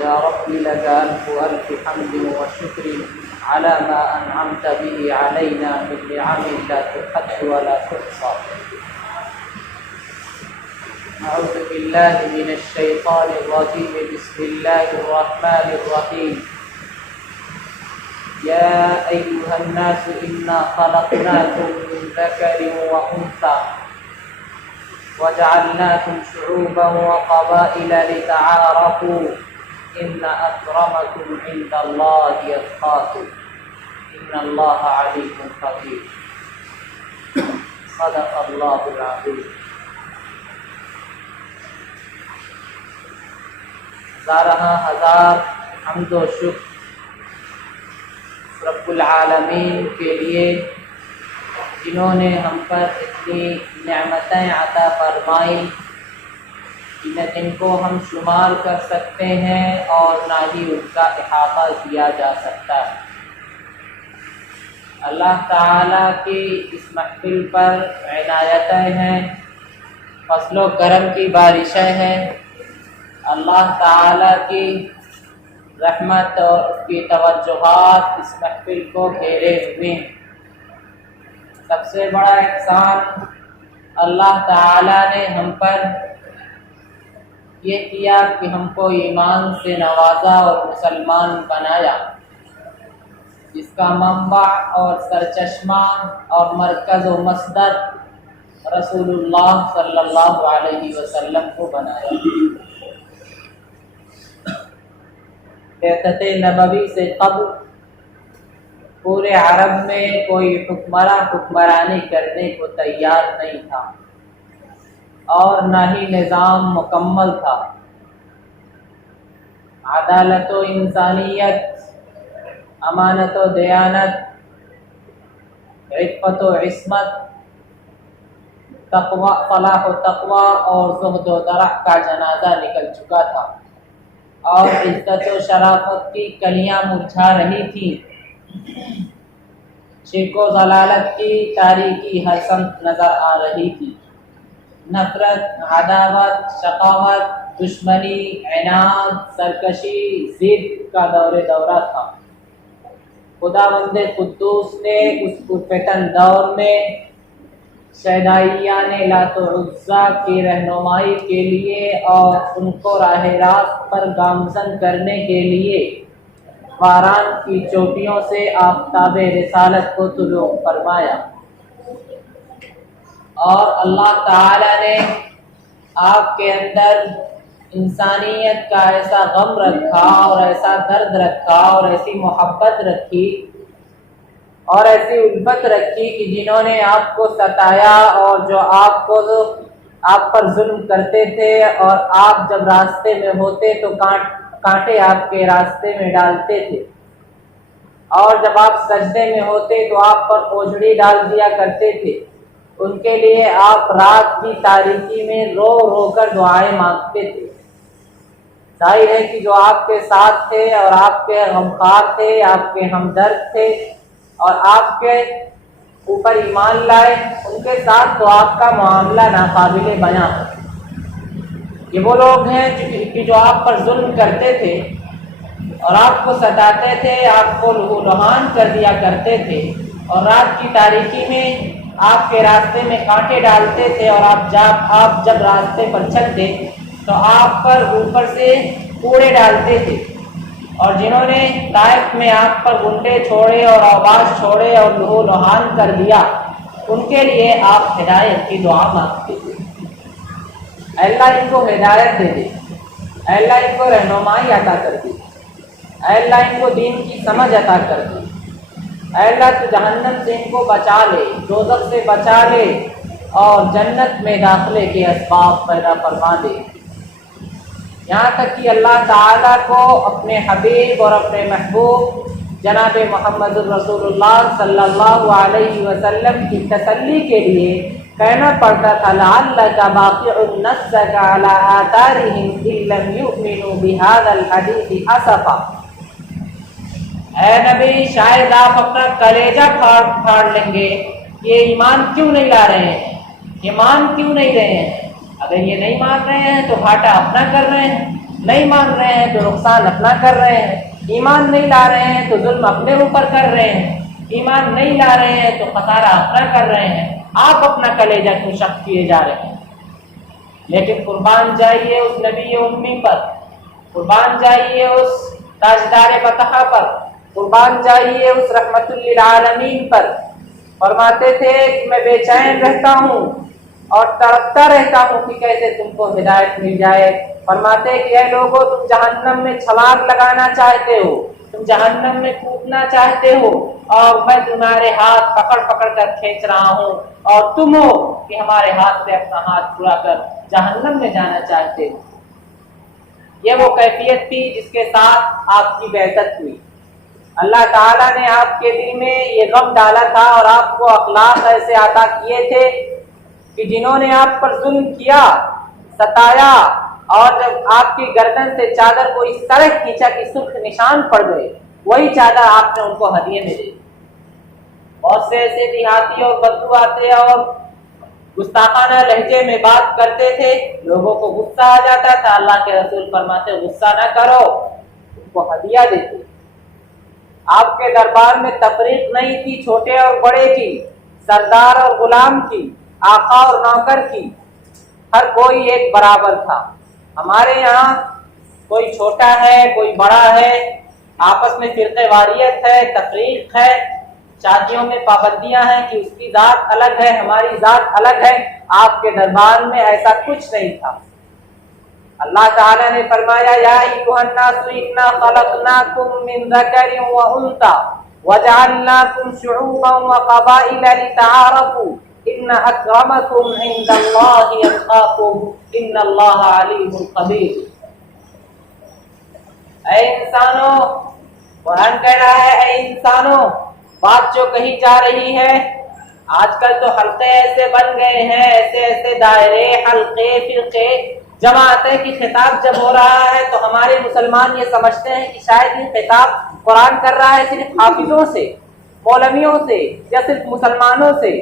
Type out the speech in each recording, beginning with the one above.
يا رب لك ألف حمد وشكر على ما أنعمت به علينا من نعم لا تحد ولا تحصى. أعوذ بالله من الشيطان الرجيم. بسم الله الرحمن الرحيم. يا أيها الناس إنا خلقناكم من ذكر وأنثى وجعلناكم شعوبا وقبائل لتعارفوا إن أكرمكم عند الله أتقاكم إن الله عليم خبير. صدق الله العظيم. ہزارہ ہزار حمد و شکر رب العالمین کے لیے جنہوں نے ہم پر اتنی نعمتیں عطا فرمائی نہ جن کو ہم شمار کر سکتے ہیں اور نہ ہی ان کا احاطہ کیا جا سکتا ہے. اللہ تعالیٰ کی اس محفل پر عنایتیں ہیں، فضل و کرم کی بارشیں ہیں. اللہ تعالیٰ کی رحمت اور اس کی توجہات اس محفل کو گھیرے ہوئے ہیں. سب سے بڑا احسان اللہ تعالیٰ نے ہم پر یہ کیا کہ ہم کو ایمان سے نوازا اور مسلمان بنایا، جس کا منبع اور سرچشمہ اور مرکز و مصدر رسول اللہ صلی اللہ علیہ وسلم کو بنایا. بعثت نبوی سے قبل پورے عرب میں کوئی حکمراں حکمرانی کرنے کو تیار نہیں تھا اور نہ ہی نظام مکمل تھا. عدالت و انسانیت، امانت و دیانت، عفت و عصمت، تقوی، فلاح و تقوی اور زہد و درع کا جنازہ نکل چکا تھا اور عزت و شرافت کی کلیاں مرجھا رہی تھیں. شرک و ضلالت کی تاریکی ہر سمت نظر آ رہی تھی. نفرت، عداوت، شقاوت، دشمنی، عناد، سرکشی، ضد کا دورہ تھا. خداوند قدوس نے اس پرفتن دور میں شیدائیان لات و عزا کی رہنمائی کے لیے اور ان کو راہ راست پر گامزن کرنے کے لیے فاران کی چوٹیوں سے آفتاب رسالت کو طلوع فرمایا. اور اللہ تعالی نے آپ کے اندر انسانیت کا ایسا غم رکھا اور ایسا درد رکھا اور ایسی محبت رکھی اور ایسی الفت رکھی کہ جنہوں نے آپ کو ستایا اور جو آپ پر ظلم کرتے تھے اور آپ جب راستے میں ہوتے تو کانٹے آپ کے راستے میں ڈالتے تھے اور جب آپ سجدے میں ہوتے تو آپ پر اوجھڑی ڈال دیا کرتے تھے، ان کے لیے آپ رات کی تاریکی میں رو رو کر دعائیں مانگتے تھے. ظاہر ہے کہ جو آپ کے ساتھ تھے اور آپ کے غمخوار تھے، آپ کے ہمدرد تھے اور آپ کے اوپر ایمان لائے، ان کے ساتھ تو آپ کا معاملہ ناقابل بیاں ہے. یہ وہ لوگ ہیں کہ جو آپ پر ظلم کرتے تھے اور آپ کو ستاتے تھے، آپ کو لہو لہان کر دیا کرتے تھے اور رات کی تاریکی میں آپ کے راستے میں کانٹے ڈالتے تھے اور آپ جب راستے پر چلتے تو آپ پر اوپر سے کوڑے ڈالتے تھے. اور جنہوں نے طائف میں آپ پر گنڈے چھوڑے اور آواز چھوڑے اور لہو لہان کر دیا، ان کے لیے آپ ہدایت کی دعا مانگتے تھے. اے اللہ ان کو ہدایت دے دے، اے اللہ ان کو رہنمائی عطا کر دے، اے اللہ ان کو دین کی سمجھ عطا کر دے، اے اللہ تو جہنم سے ان کو بچا لے، دوزخ سے بچا لے اور جنت میں داخلے کے اسباب پیدا فرما دے. یہاں تک کہ اللہ تعالیٰ کو اپنے حبیب اور اپنے محبوب جناب محمد الرسول اللہ صلی اللہ علیہ وسلم کی تسلی کے لیے کہنا پڑتا تھا لعلک باقع نفسک علی آثارہم ان لم یؤمنوا بہذا الحدیث اسفا. اے نبی، شاید آپ اپنا کلیجہ پھاڑ لیں گے، یہ ایمان کیوں نہیں لا رہے ہیں، یہ مان کیوں نہیں رہے ہیں. اگر یہ نہیں مان رہے ہیں تو گھاٹا اپنا کر رہے ہیں، نہیں مان رہے ہیں تو نقصان اپنا کر رہے ہیں، ایمان نہیں لا رہے ہیں تو ظلم اپنے اوپر کر رہے ہیں، ایمان نہیں لا رہے ہیں تو خسارہ اپنا کر رہے ہیں، آپ اپنا کلیجہ کیوں شق کیے جا رہے ہیں؟ لیکن قربان جائیے اس نبی امی پر، قربان جائیے اس تاجدار بطحہ پر، قربان جائیے اس رحمت للعالمین پر۔ فرماتے تھے کہ میں بے چین رہتا ہوں اور تڑپتا رہتا ہوں کہ کیسے تم کو ہدایت مل جائے۔ فرماتے کہ اے لوگوں، تم جہنم میں چھلانگ لگانا چاہتے ہو، تم جہنم میں کودنا چاہتے ہو، اور میں تمہارے ہاتھ پکڑ پکڑ کر کھینچ رہا ہوں، اور تم ہو کہ ہمارے ہاتھ سے اپنا ہاتھ چھڑا کر جہنم میں جانا چاہتے ہو۔ یہ وہ کیفیت تھی جس کے ساتھ آپ کی بعثت ہوئی۔ اللہ تعالیٰ نے آپ کے دل میں یہ غم ڈالا تھا اور آپ کو اخلاق ایسے عطا کیے تھے کہ جنہوں نے آپ پر ظلم کیا، ستایا، اور جب آپ کی گردن سے چادر کو اس طرح کھینچا کہ سرخ نشان پڑ گئے، وہی چادر آپ نے ان کو ہدیے میں دی۔ بہت سے ایسے دیہاتی اور بدو آتے اور گستاخانہ لہجے میں بات کرتے تھے، لوگوں کو غصہ آ جاتا تھا، اللہ کے رسول فرماتے غصہ نہ کرو، ان کو ہدیہ دیتے۔ آپ کے دربار میں تفریق نہیں تھی چھوٹے اور بڑے کی، سردار اور غلام کی، آقا اور نوکر کی، ہر کوئی ایک برابر تھا۔ ہمارے یہاں کوئی چھوٹا ہے، کوئی بڑا ہے، آپس میں فرقے واریت ہے، تفریق ہے، شادیوں میں پابندیاں ہیں کہ اس کی ذات الگ ہے، ہماری ذات الگ ہے۔ آپ کے دربار میں ایسا کچھ نہیں تھا۔ اللہ تعالیٰ نے فرمایا یا ایھا الناس انا خلقناکم من ذکر و انثی وجعلناکم شعوبا وقبائل لتعارفوا ان اکرمکم عند اللہ اتقاکم ان اللہ علیم خبیر۔ اے انسانوں، قرآن کہہ رہا ہے اے انسانوں، بات جو کہی جا رہی ہے، آج کل تو حلقے ایسے بن گئے ہیں، ایسے ایسے دائرے، حلقے، فرقے، جماعتیں کی خطاب جب ہو رہا ہے تو ہمارے مسلمان یہ سمجھتے ہیں کہ شاید یہ خطاب قرآن کر رہا ہے صرف حافظوں سے، مولویوں سے، یا صرف مسلمانوں سے۔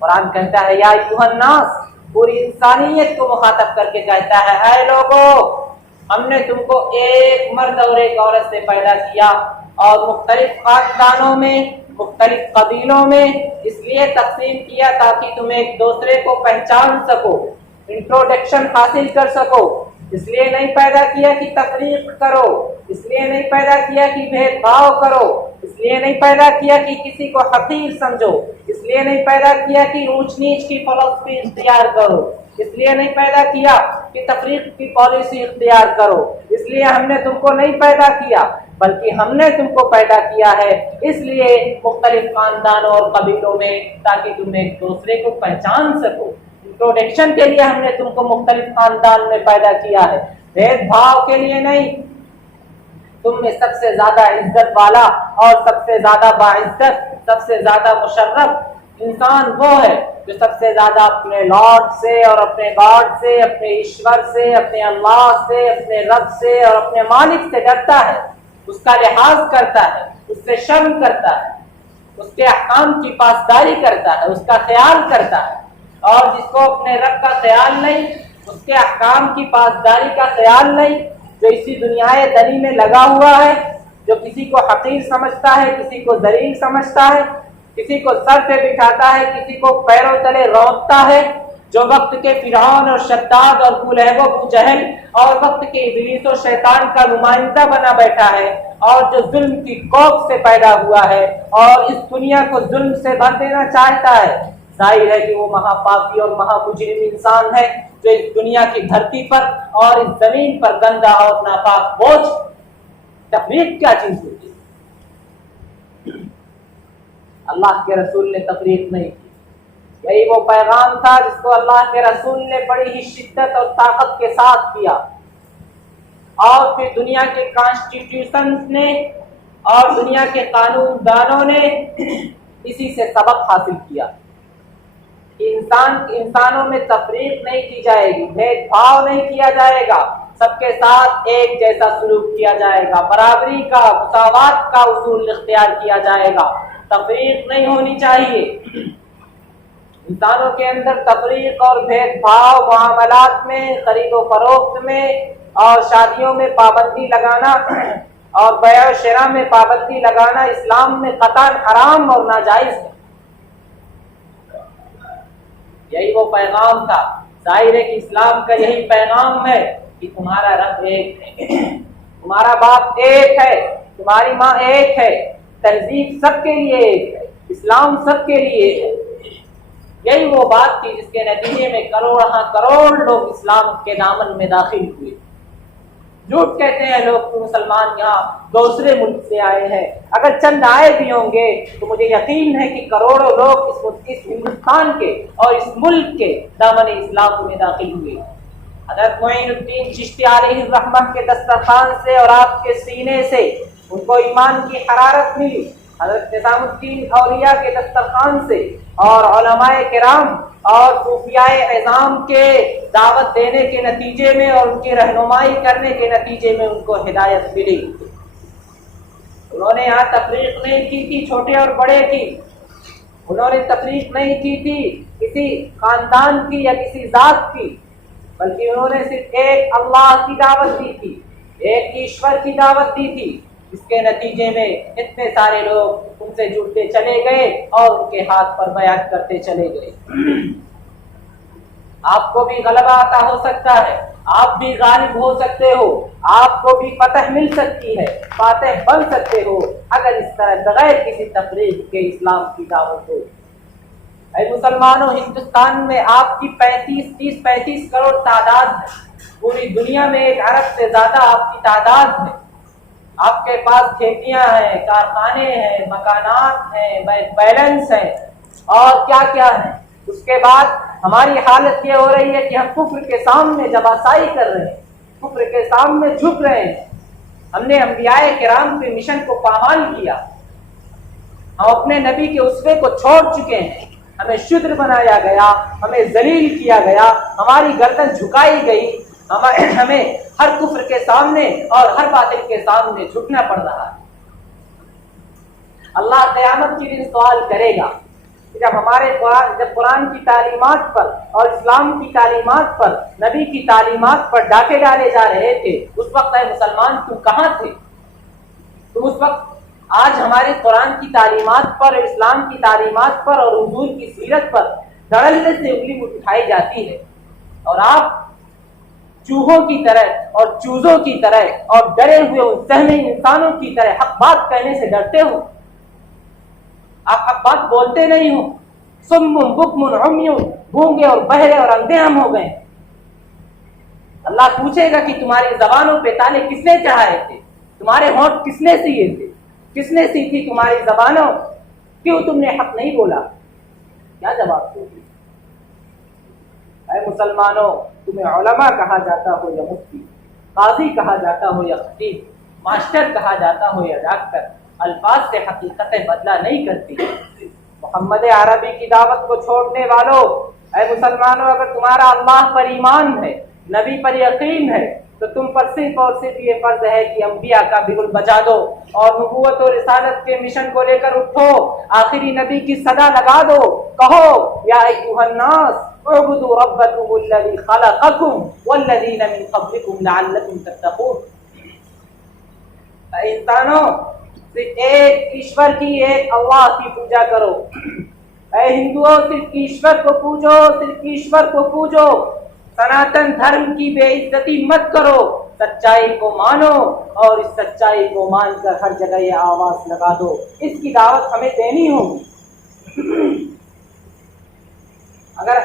قرآن کہتا ہے یا ایھا الناس، پوری انسانیت کو مخاطب کر کے کہتا ہے اے لوگو، ہم نے تم کو ایک مرد اور ایک عورت سے پیدا کیا، اور مختلف خاندانوں میں، مختلف قبیلوں میں اس لیے تقسیم کیا تاکہ تم ایک دوسرے کو پہچان سکو، انٹروڈکشن حاصل کر سکو۔ اس لیے نہیں پیدا کیا کہ تفریق کرو، اس لیے نہیں پیدا کیا کہ بھید بھاؤ کرو، اس لیے نہیں پیدا کیا کہ کسی کو حقیر سمجھو، اس لیے نہیں پیدا کیا کہ اونچ نیچ کی فلسفی اختیار کرو، اس لیے نہیں پیدا کیا کہ تفریق کی پالیسی اختیار کرو، اس لیے ہم نے تم کو نہیں پیدا کیا، بلکہ ہم نے تم کو پیدا کیا ہے اس لیے مختلف خاندانوں اور قبیلوں میں تاکہ تم ایک دوسرے کو پہچان سکو۔ انٹروڈکشن کے لیے ہم نے تم کو مختلف خاندان میں پیدا کیا ہے، بھید بھاؤ کے لیے نہیں۔ تم میں سب سے زیادہ عزت والا اور سب سے زیادہ باعزت، سب سے زیادہ مشرف انسان وہ ہے جو سب سے زیادہ اپنے لارڈ سے اور اپنے گاڈ سے، اپنے ایشور سے، اپنے اللہ سے، اپنے رب سے اور اپنے مالک سے ڈرتا ہے، اس کا لحاظ کرتا ہے، اس سے شرم کرتا ہے، اس کے احکام کی پاسداری کرتا ہے، اس کا خیال کرتا ہے۔ اور جس کو اپنے رب کا خیال نہیں، اس کے احکام کی پاسداری کا خیال نہیں، جو اسی دنیا دنی میں لگا ہوا ہے، جو کسی کو حقیر سمجھتا ہے، کسی کو ذلیل سمجھتا ہے، کسی کو سر پہ بٹھاتا ہے، کسی کو پیروں تلے رونقتا ہے، جو وقت کے فرعون اور شداد اور ابو لہب و ابو جہل اور وقت کے ابلیس و شیطان کا نمائندہ بنا بیٹھا ہے، اور جو ظلم کی کوکھ سے پیدا ہوا ہے اور اس دنیا کو ظلم سے بھر دینا چاہتا ہے، ظاہر ہے کہ وہ مہا پاپی اور مہا مجرم انسان ہے جو اس دنیا کی دھرتی پر اور اس زمین پر گندا اور ناپاک بوجھ۔ تفریق کیا چیز ہوتی ہے؟ اللہ کے رسول نے تفریق نہیں کی۔ یہی وہ پیغام تھا جس کو اللہ کے رسول نے بڑی ہی شدت اور طاقت کے ساتھ کیا، اور پھر دنیا کے کانسٹیٹیوشنز نے اور دنیا کے قانون دانوں نے اسی سے سبق حاصل کیا کہ انسانوں میں تفریق نہیں کی جائے گی، بھید بھاؤ نہیں کیا جائے گا، سب کے ساتھ ایک جیسا سلوک کیا جائے گا، برابری کا، مساوات کا اصول اختیار کیا جائے گا، تفریق نہیں ہونی چاہیے۔ انسانوں کے اندر تفریق اور بھید بھاؤ معاملات میں، خرید و فروخت میں، اور شادیوں میں پابندی لگانا اور بیع و شراء میں پابندی لگانا اسلام میں قطعاً حرام اور ناجائز ہے۔ یہی وہ پیغام تھا۔ ظاہر ہے کہ اسلام کا یہی پیغام ہے کہ تمہارا رب ایک ہے، تمہارا باپ ایک ہے، تمہاری ماں ایک ہے، تہذیب سب کے لیے ایک ہے، اسلام سب کے لیے ایک ہے۔ یہی وہ بات تھی جس کے نتیجے میں کروڑ کروڑ لوگ اسلام کے دامن میں داخل ہوئے۔ جھوٹ کہتے ہیں لوگ کہ مسلمان یہاں دوسرے ملک سے آئے ہیں، اگر چند آئے بھی ہوں گے تو مجھے یقین ہے کہ کروڑوں لوگ اس ہندوستان کے اور اس ملک کے دامن اسلام میں داخل ہوئے۔ حضرت معین الدین چشتی علیہ الرحمہ کے دسترخوان سے اور آپ کے سینے سے ان کو ایمان کی حرارت ملی، حضرت نظام الدین اولیاء کے دسترخوان سے اور علماء کرام اور صوفیاء اعظام کے دعوت دینے کے نتیجے میں اور ان کی رہنمائی کرنے کے نتیجے میں ان کو ہدایت ملی۔ انہوں نے یہاں تفریق نہیں کی تھی چھوٹے اور بڑے کی، انہوں نے تفریق نہیں کی تھی کسی خاندان کی یا کسی ذات کی، بلکہ انہوں نے صرف ایک اللہ کی دعوت دی تھی، ایک ایشور کی دعوت دی تھی، جس کے نتیجے میں اتنے سارے لوگ ان سے جڑتے چلے گئے اور ان کے ہاتھ پر بیعت کرتے چلے گئے۔ آپ کو بھی غلبہ عطا ہو سکتا ہے، آپ بھی غالب ہو سکتے ہو، آپ کو بھی فتح مل سکتی ہے، فاتح بن سکتے ہو اگر اس طرح بغیر کسی تفریق کے اسلام کی دعوت ہو۔ اے مسلمانوں، ہندوستان میں آپ کی 35 کروڑ تعداد ہے، پوری دنیا میں 1 ارب سے زیادہ آپ کی تعداد ہے، آپ کے پاس کھیتیاں ہیں، کارخانے ہیں، مکانات ہیں، بینک بیلنس ہیں اور کیا کیا ہے۔ اس کے بعد ہماری حالت یہ ہو رہی ہے کہ ہم کفر کے سامنے جباسائی کر رہے ہیں، کفر کے سامنے جھک رہے ہیں۔ ہم نے انبیاء کرام کے مشن کو پامال کیا، ہم اپنے نبی کے اسوے کو چھوڑ چکے ہیں، ہمیں شودر بنایا گیا، ہمیں ذلیل کیا گیا، ہماری گردن جھکائی گئی، ہمیں ہر کفر کے سامنے اور ہر باطل کے سامنے جھکنا پڑ رہا ہے۔ اللہ قیامت کے دن سوال کرے گا کہ جب قرآن کی تعلیمات پر اور اسلام کی تعلیمات پر، نبی کی تعلیمات پر ڈاکے ڈالے جا رہے تھے، اس وقت اے مسلمان تم کہاں تھے؟ تم اس وقت آج ہمارے قرآن کی تعلیمات پر، اسلام کی تعلیمات پر اور حضور کی سیرت پر دھڑلے سے انگلی اٹھائی جاتی ہے اور آپ چوہوں کی طرح اور چوزوں کی طرح اور ڈرے ہوئے ان سہمے انسانوں کی طرح حق بات کہنے سے ڈرتے ہو، آپ حق بات بولتے نہیں ہو۔ صم بکم عمی، گونگے اور بہرے اور اندھے ہم ہو گئے۔ اللہ پوچھے گا کہ تمہاری زبانوں پہ تالے کس نے چڑھائے تھے، تمہارے ہونٹ کس نے سیے تھے، کس نے سی تھی تمہاری زبانوں، کیوں تم نے حق نہیں بولا؟ کیا جواب دو گے؟ اے مسلمانوں، تمہیں علماء کہا جاتا ہو یا مفتی، قاضی کہا جاتا ہو یا خطیب، ماسٹر کہا جاتا ہو یا ڈاکٹر، الفاظ سے حقیقتیں بدلا نہیں کرتی۔ محمد عربی کی دعوت کو چھوڑنے والوں، اے مسلمانوں، اگر تمہارا اللہ پر ایمان ہے، نبی پر یقین ہے، تو تم پر صرف اور صرف یہ فرض ہے کہ انبیاء کا بگل بجا دو اور نبوت و رسالت کے مشن کو لے کر اٹھو، آخری نبی کی صدا لگا دو، کہو یا ایھا الناس اعبدوا ربکم الذی خلقکم والذین من قبلکم لعلکم تتقون۔ انسانوں، صرف ایک ایشور کی، ایک اللہ کی پوجا کرو۔ اے ہندوؤں، صرف ایشور کو پوجو، صرف ایشور کو پوجو، سناتن دھرم کی بے عزتی مت کرو، سچائی کو مانو اور اس سچائی کو مان کر ہر جگہ یہ آواز لگا دو۔ اس کی دعوت ہمیں دینی ہوگی۔ اگر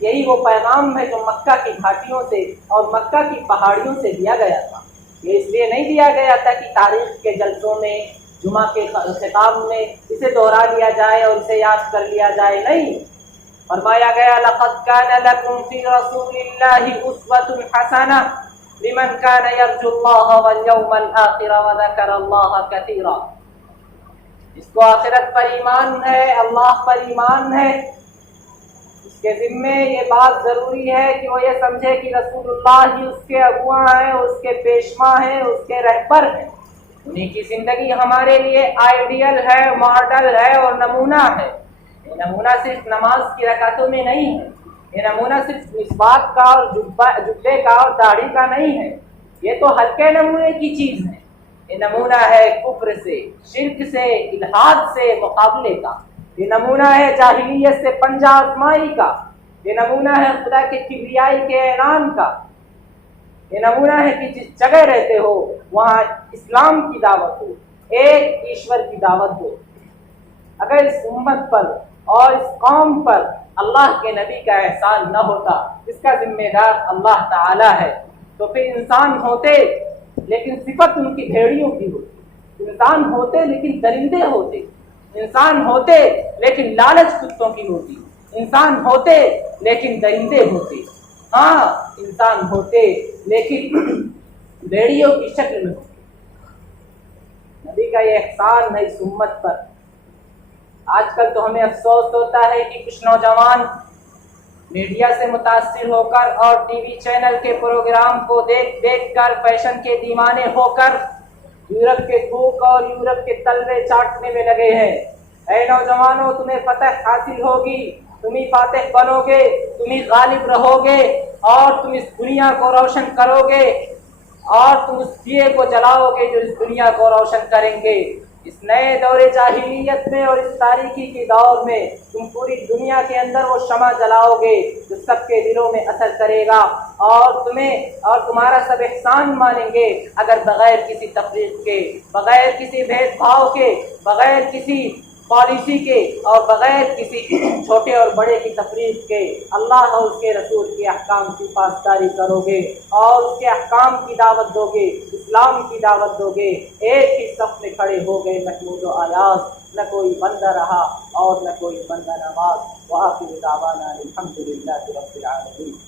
یہی وہ پیغام ہے جو مکہ کی گھاٹیوں سے اور مکہ کی پہاڑیوں سے دیا گیا تھا، یہ اس لیے نہیں دیا گیا تھا کہ تاریخ کے جلسوں میں، جمعہ کے خطاب میں اسے دوہرا لیا جائے اور اسے یاد کر لیا جائے، نہیں۔ فرمایا گیا لقد كان لكم في رسول الله اسوة حسنة لمن كان يرجو الله واليوم الآخر وذكر الله كثيرا۔ جس کو آخرت پر ایمان ہے، اللہ پر ایمان ہے، اس کے ذمے یہ بات ضروری ہے کہ وہ یہ سمجھے کہ رسول اللہ ہی اس کے اگوا ہیں، اس کے پیشوا ہیں، اس کے رہبر ہیں۔ انہیں کی زندگی ہمارے لیے آئیڈیل ہے، ماڈل ہے اور نمونہ ہے۔ یہ نمونہ صرف نماز کی رکعتوں میں نہیں ہے، یہ نمونہ صرف مسواک کا اور جبے کا اور داڑھی کا نہیں ہے، یہ تو ہلکے نمونے کی چیز ہے، یہ نمونہ ہے کفر سے، شرک سے، الحاد سے مقابلے کا، یہ نمونہ ہے جاہلیت سے پنجہ آزمائی کا، یہ نمونہ ہے خدا کے کبریائی کے اعلان کا، یہ نمونہ ہے کہ جس جگہ رہتے ہو وہاں اسلام کی دعوت ہو، ایک ایشور کی دعوت ہو۔ اگر اس امت پر اور اس قوم پر اللہ کے نبی کا احسان نہ ہوتا، اس کا ذمہ دار اللہ تعالی ہے، تو پھر انسان ہوتے لیکن صفت ان کی بھیڑیوں کی ہوتی، انسان ہوتے لیکن درندے ہوتے، انسان ہوتے لیکن لالچ کتوں کی ہوتی، انسان ہوتے لیکن درندے ہوتے، ہاں انسان ہوتے لیکن بھیڑیوں کی شکل میں ہوتے۔ نبی کا یہ احسان ہے اس امت پر۔ آج کل تو ہمیں افسوس ہوتا ہے کہ کچھ نوجوان میڈیا سے متاثر ہو کر اور ٹی وی چینل کے پروگرام کو دیکھ دیکھ کر فیشن کے دیوانے ہو کر یورپ کے تھوک اور یورپ کے تلوے چاٹنے میں لگے ہیں۔ اے نوجوانوں، تمہیں فتح حاصل ہوگی، تم ہی فاتح بنو گے، تم ہی غالب رہو گے، اور تم اس دنیا کو روشن کرو گے، اور تم اس دیے کو جلاؤ گے جو اس دنیا کو روشن کریں گے۔ اس نئے دور جاہلیت میں اور اس تاریکی کے دور میں تم پوری دنیا کے اندر وہ شمع جلاؤ گے جو سب کے دلوں میں اثر کرے گا، اور تمہیں اور تمہارا سب احسان مانیں گے اگر بغیر کسی تفریق کے، بغیر کسی بھید بھاؤ کے، بغیر کسی پالیسی کے، اور بغیر کسی چھوٹے اور بڑے کی تفریق کے اللہ اور اس کے رسول کے احکام کی پاسداری کرو گے اور اس کے احکام کی دعوت دو گے، اسلام کی دعوت دو گے۔ ایک ہی صف میں کھڑے ہو گئے محمود و آیاز، نہ کوئی بندہ رہا اور نہ کوئی بندہ نواز۔ وآخر دعوانا الحمد للہ رب العالمین۔